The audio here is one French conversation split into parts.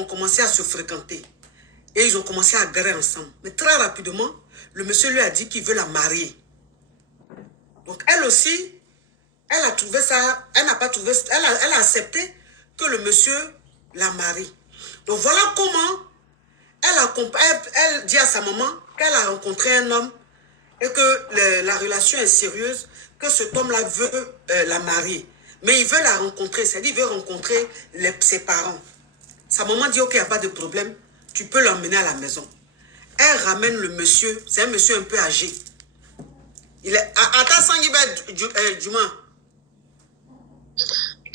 ont commencé à se fréquenter. Et ils ont commencé à garer ensemble. Mais très rapidement, le monsieur lui a dit qu'il veut la marier. Donc elle aussi, elle a trouvé ça, elle n'a pas trouvé, elle a accepté que le monsieur la marie. Donc voilà comment elle dit à sa maman qu'elle a rencontré un homme et que la relation est sérieuse, que cet homme-là veut la marier. Mais il veut la rencontrer, c'est-à-dire il veut rencontrer ses parents. Sa maman dit, ok, il n'y a pas de problème, tu peux l'emmener à la maison. Elle ramène le monsieur, c'est un monsieur un peu âgé. Il est, attends, Sanguibé Juma.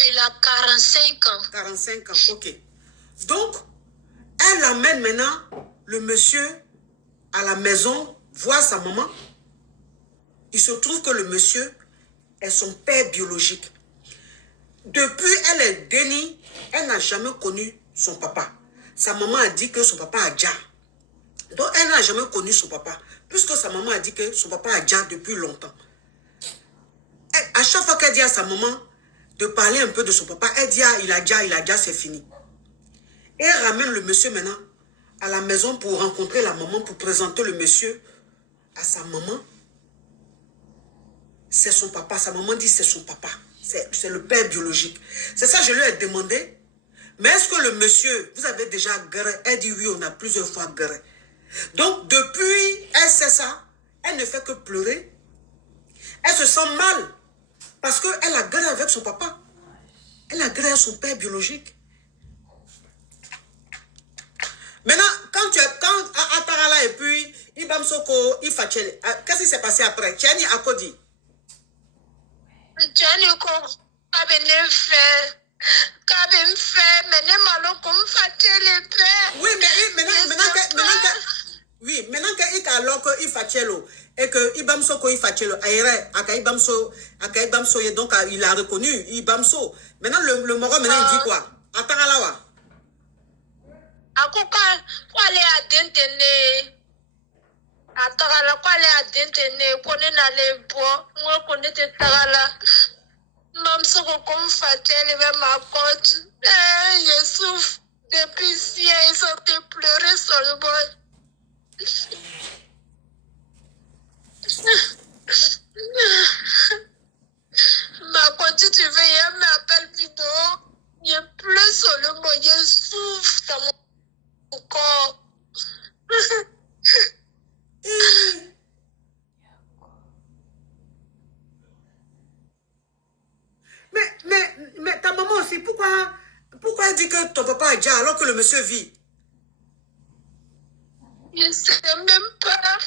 Il a 45 ans. 45 ans, ok. Donc, elle amène maintenant le monsieur à la maison, voir sa maman. Il se trouve que le monsieur est son père biologique. Depuis, elle est dénie, elle n'a jamais connu son papa. Sa maman a dit que son papa a déjà. Donc, elle n'a jamais connu son papa, puisque sa maman a dit que son papa a déjà depuis longtemps. À chaque fois qu'elle dit à sa maman de parler un peu de son papa, elle dit, ah, il a déjà, c'est fini. Et elle ramène le monsieur maintenant à la maison pour rencontrer la maman, pour présenter le monsieur à sa maman. C'est son papa. Sa maman dit c'est son papa. C'est le père biologique. C'est ça, je lui ai demandé. Mais est-ce que le monsieur, vous avez déjà guéri? Elle dit oui, on a plusieurs fois guéri. Donc, depuis, elle sait ça. Elle ne fait que pleurer. Elle se sent mal. Parce qu'elle a guéri avec son papa. Elle a guéri avec son père biologique. Maintenant, quand Atarala et puis Ibam Soko, Ifachele, qu'est-ce qui s'est passé après? Tiani a quoi dit? Tiani ko abene fait. Kabem fait, mais ne malo comme Fachele fait. Oui, mais maintenant que il a alors que Ifachelo et que Ibamso Ifachelo aïre aka Ibamso et donc il a reconnu Ibamso. Maintenant le Moro maintenant il dit quoi? Atarala. Akoka kwale adentene. Atagala kwale adentene kone na lebo ngo kone te tagala mamso ko konfatele ve ma cote Yesouf depuis si ils sont te pleurer sur le boy. Ma cote tu veux y m'appelle vidéo il pleut sur le boy Yesouf dans mon corps. Mais ta maman aussi, pourquoi elle dit que ton papa est déjà alors que le monsieur vit? Je ne sais même pas.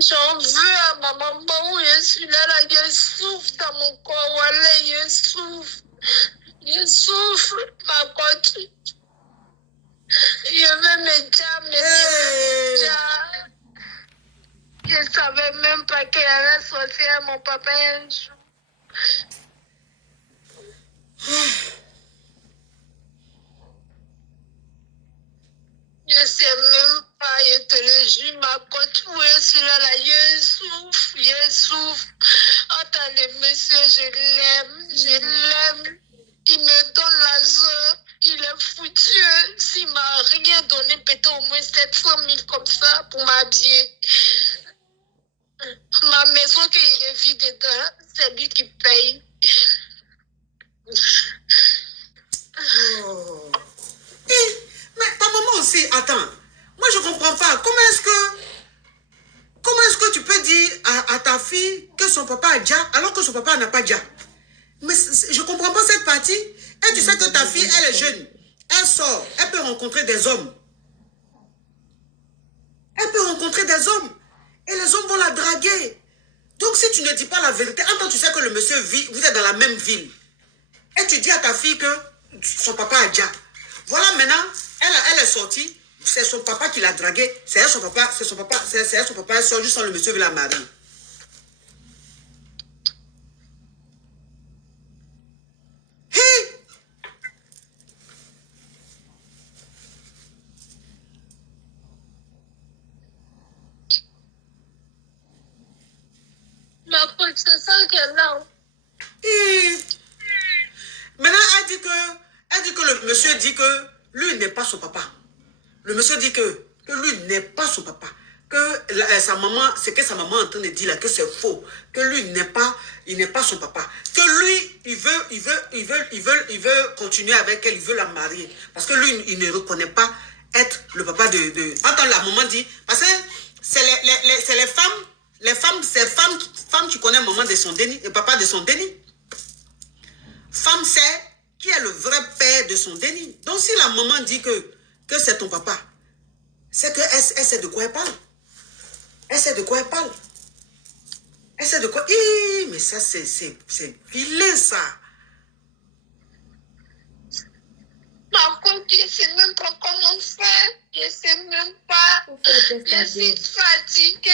J'en veux à ma maman où je suis là, je souffre dans mon corps, voilà, je souffre, ma cote. Je veux me dire, mais je ne savais même pas qu'elle allait sortir à mon papa un jour. Je ne sais même pas, je te le jure, ma cote, où je suis là, je souffre. Attends, le monsieur, je l'aime. Il me donne la joie, il est foutu. S'il m'a rien donné, peut-être au moins 700 000 comme ça pour m'habiller. Ma maison que je vis dedans, c'est lui qui paye. Oh. Mais ta maman aussi, attends. Moi, je ne comprends pas. Comment est-ce que tu peux dire à ta fille que son papa a déjà, alors que son papa n'a pas déjà? Mais je ne comprends pas cette partie. Et tu sais que ta fille, elle est jeune. Elle sort. Elle peut rencontrer des hommes. Elle peut rencontrer des hommes. Et les hommes vont la draguer. Donc, si tu ne dis pas la vérité, quand tu sais que le monsieur vit, vous êtes dans la même ville. Et tu dis à ta fille que son papa a déjà. Voilà, maintenant, elle est sortie. C'est son papa qui l'a dragué. C'est elle son papa. C'est son papa. C'est elle son papa. Elle sort juste sans le monsieur veut la marier. Hey! Ma c'est ça qu'elle a. Et maintenant, elle dit que le monsieur dit que lui n'est pas son papa. Le monsieur dit que lui n'est pas son papa. Que sa maman, ce que sa maman est en train de dire là, que c'est faux. Que lui il n'est pas son papa. Que lui, il veut continuer avec elle, il veut la marier. Parce que lui, il ne reconnaît pas être le papa de... Quand la maman dit... Parce que c'est les femmes qui connaissent maman de son déni, le papa de son déni. Femme sait qui est le vrai père de son déni. Donc si la maman dit que c'est ton papa, c'est qu'elle sait de quoi elle parle. Elle sait de quoi elle parle. Elle sait de quoi... mais ça, c'est vilain, ça. Ma coach, je ne sais même pas comment faire. Je ne sais même pas. Je suis fatiguée.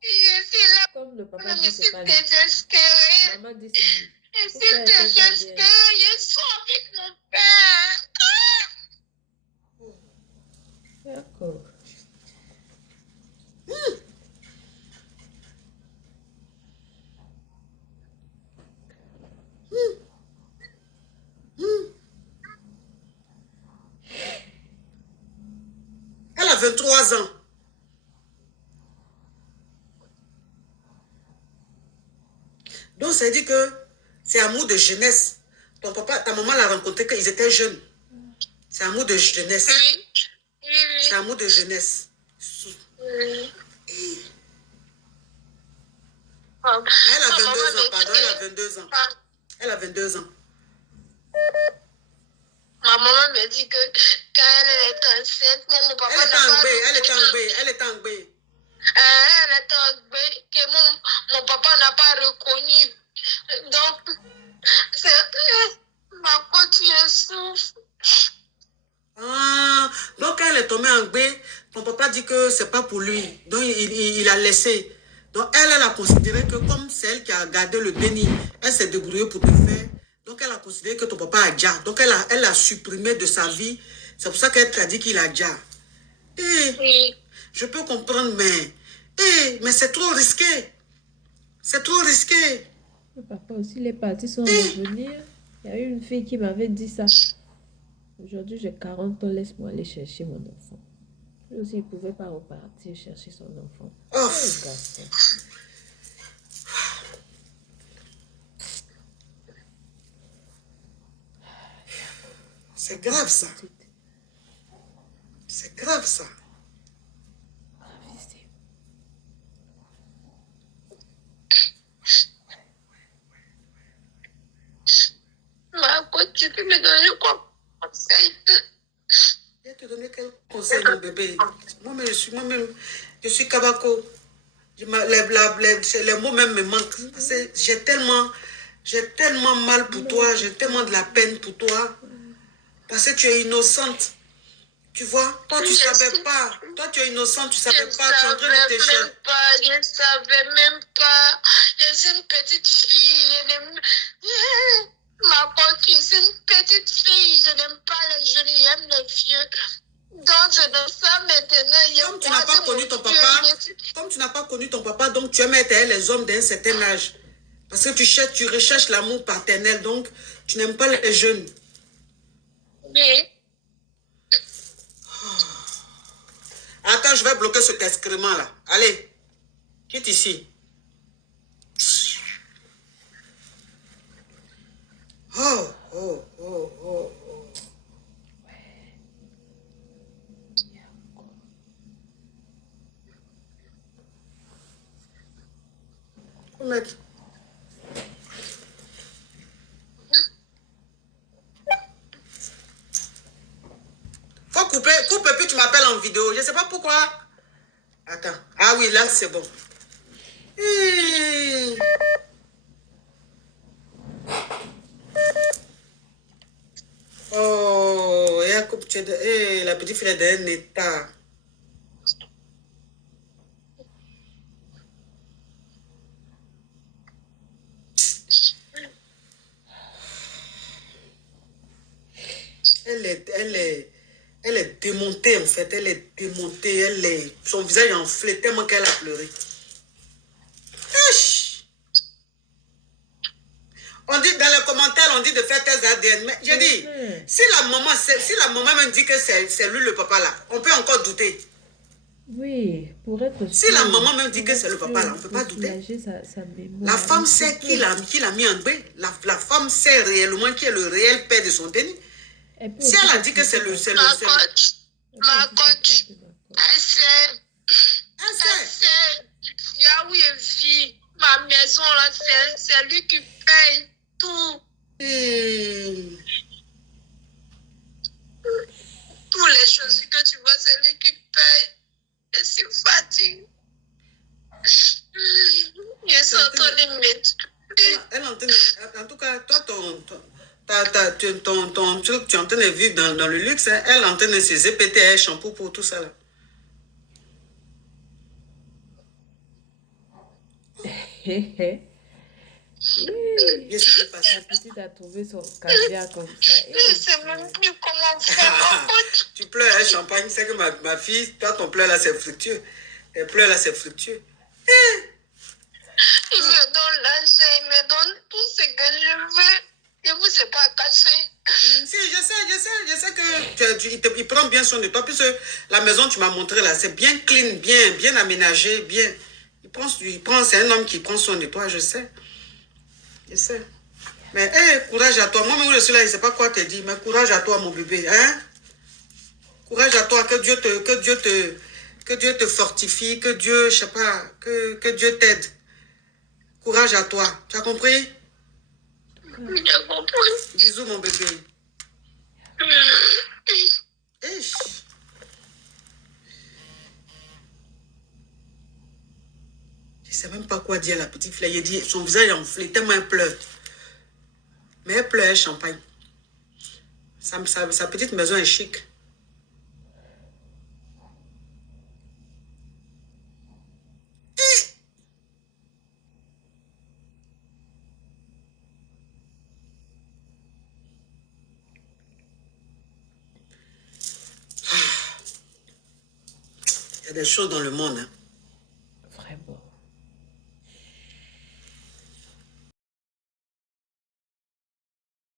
Je suis là. Comme le papa Je dit, suis c'est pas lui. désespérée. Maman dit, c'est lui. Je suis désespérée. Je suis avec mon père. D'accord. Elle a 23 ans. Donc, ça dit que c'est amour de jeunesse. Ton papa, ta maman l'a rencontré quand ils étaient jeunes. C'est amour de jeunesse. Oui. C'est amour de jeunesse. Oui. Elle a 22 ans, pardon, elle a 22 ans. Elle a 22 ans. Ma maman me dit que quand elle est enceinte, mon papa Elle est en B. Elle est en B, que mon papa n'a pas reconnu. Donc, ma coach souffre. Ah, donc quand elle est tombée en B, ton papa dit que c'est pas pour lui. Donc il a laissé. Donc elle a considéré que comme c'est elle qui a gardé le déni, elle s'est débrouillée pour te faire. Donc elle a considéré que ton papa a déjà. Donc elle a supprimé de sa vie. C'est pour ça qu'elle t'a dit qu'il a déjà. Oui. Je peux comprendre, mais c'est trop risqué. C'est trop risqué. Le papa aussi, les partis sont revenus. Il y a eu une fille qui m'avait dit ça. Aujourd'hui, j'ai 40 ans, laisse-moi aller chercher mon enfant. Lui aussi, il ne pouvait pas repartir chercher son enfant. Oh. Garçon. C'est grave ça. C'est grave ça. Ma coach, tu peux me donner quoi conseil? Je vais te donner quel conseil, mon bébé. Moi-même, je suis Kabako. Les mots même me manquent. Parce que j'ai tellement mal pour toi. J'ai tellement de la peine pour toi. Parce que tu es innocente. Tu vois, toi, tu ne savais pas. Toi, tu es innocente, tu ne savais pas. Tu es en train de te chercher. Je ne savais même pas. Je suis une petite fille. Ma coach, je suis une petite fille. Je n'aime pas les jeunes, j'aime les vieux. Donc, je ne sais maintenant. Comme tu n'as pas connu ton papa, donc tu aimes être les hommes d'un certain âge. Parce que tu recherches l'amour paternel, donc tu n'aimes pas les jeunes. Oui. Attends, je vais bloquer cet excrément-là. Allez, quitte ici. Oh, oh, oh, oh, oh. Mettre. Faut couper, coupe et puis tu m'appelles en vidéo. Je ne sais pas pourquoi. Attends. Ah oui, là c'est bon. Oh, la petite fille est dans un état. Elle est démontée en fait. Elle est démontée. Son visage est enflé tellement qu'elle a pleuré. Wesh. de faire tes ADN. Mais j'ai dit, si la maman me dit que c'est lui le papa là, on peut encore douter. Oui, pour être Si sûr. la maman me dit Pour que être c'est le papa sûr, là, on ne peut pour pas douter. soulager sa mémoire. La femme Il sait faut qui l'a mis en bain. La femme sait réellement qui est le réel père de son déni. Elle peut Si aussi elle a te dit que c'est tromper, le... d'accord. Ma coach, Elle peut aussi te tromper, d'accord. elle sait. Elle Elle sait. sait. Là où il vit, ma maison là, c'est lui qui paye tout. Toutes les choses que tu vois, c'est lui qui paye. Je suis fatiguée. Je suis en train de m'étouffer. Elle est en train de... En tout cas, toi, ton truc, tu es en train de vivre dans le luxe. Hein. Elle est en train de se zépeter un shampoo pour tout ça. Là. Oui. La petite a trouvé son caviar comme ça. Je ne sais même plus comment faire. Ma coach. Tu pleures un champagne, c'est que ma fille, toi, ton pleur là, c'est fructueux. Tes pleurs là, c'est fructueux. Il me donne l'argent, il me donne tout ce que je veux. Et vous, c'est pas cassé. Si, je sais que il prend bien soin de toi, puisque la maison, tu m'as montré là, c'est bien clean, bien aménagé, bien. C'est un homme qui prend soin de toi, je sais. Je sais. Mais, courage à toi. Moi-même, je suis là, je ne sais pas quoi te dire, mais courage à toi, mon bébé, hein. Courage à toi, que Dieu te fortifie, que Dieu, je sais pas, que Dieu t'aide. Courage à toi. Tu as compris? J'ai compris. Bisous, mon bébé. Eish. Je ne sais même pas quoi dire à la petite fille. Il dit, son visage est enflé, tellement elle pleure. Mais elle pleure, elle champagne. Sa petite maison est chic. Il y a des choses dans le monde. Hein.